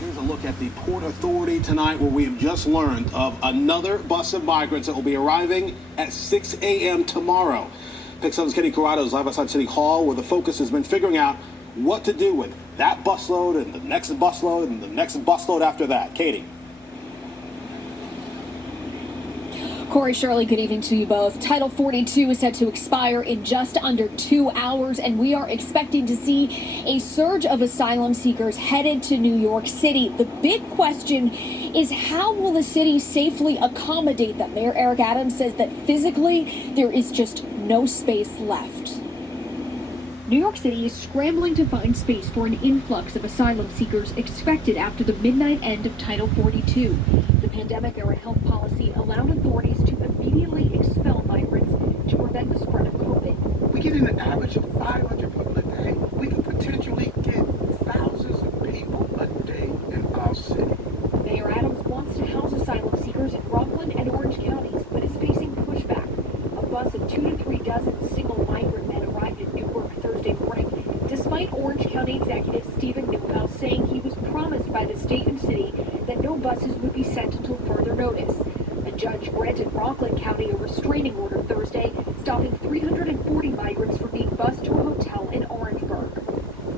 Here's a look at the Port Authority tonight, where we have just learned of another bus of migrants that will be arriving at 6 a.m. tomorrow. Pix 7's Corrado is live outside City Hall, where the focus has been figuring out what to do with that busload and the next busload and the next busload after that. Katie. Corey, Shirley, good evening to you both. Title 42 is set to expire in just under 2 hours, and we are expecting to see a surge of asylum seekers headed to New York City. The big question is, how will the city safely accommodate them? Mayor Eric Adams says that physically there is just no space left. New York City is scrambling to find space for an influx of asylum seekers expected after the midnight end of Title 42. The pandemic-era health policy allowed authorities to immediately expel migrants to prevent the spread of COVID. We get an average of 500 people a day. We could potentially get thousands of people a day in our city. Mayor Adams wants to house asylum seekers in Rockland and Orange counties, but is facing pushback. A bus of 2 to 3 dozen single migrant men arrived in Newark Thursday morning, despite Orange County Executive Stephen Newhouse saying he was promised by the state and city that no buses would be sent until further notice. A judge granted Rockland County a restraining order Thursday, stopping 340 migrants from being bused to a hotel in Orangeburg.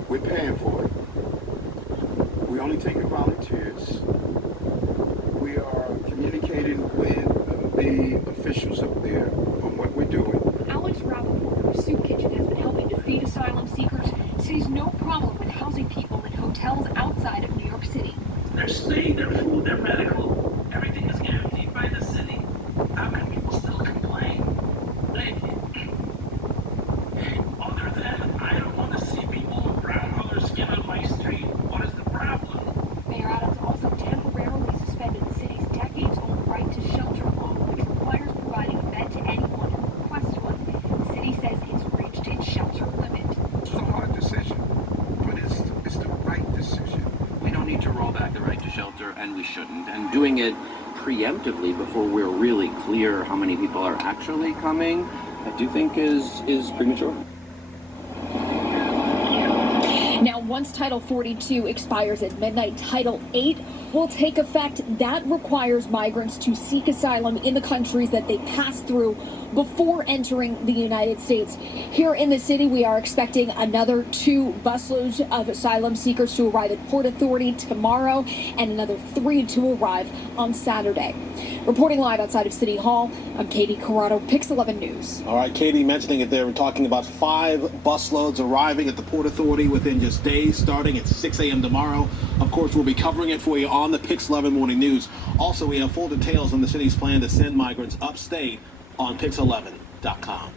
We're paying for it. We only taking volunteers. We are communicating with the officials up there on what we're doing. Alex Rappaport of Soup Kitchen has been helping to feed asylum seekers, sees no problem with housing people in hotels outside of New York City. Their stay, their food, their medical, everything is guaranteed by the city. How can people still complain? Other than, I don't want to see people with brown colored skin on my street. What is the problem? Mayor Adams also temporarily suspended the city's decades-old right to shelter law, which requires providing a bed to anyone who requests one. The city says it's reached its shelter limit. It's a hard decision, but it's the right decision. We don't need to roll back the right to shelter, and we shouldn't. And doing it preemptively before we're really clear how many people are actually coming, I do think is premature. Now, once Title 42 expires at midnight, Title 8 will take effect. That requires migrants to seek asylum in the countries that they pass through before entering the United States. Here in the city, we are expecting another 2 busloads of asylum seekers to arrive at Port Authority tomorrow and another 3 to arrive on Saturday. Reporting live outside of City Hall, I'm Katie Corrado, Pix 11 News. All right, Katie mentioning it there. We're talking about 5 busloads arriving at the Port Authority within just days, starting at 6 a.m. tomorrow. Of course, we'll be covering it for you on the Pix 11 Morning News. Also, we have full details on the city's plan to send migrants upstate on Pix11.com.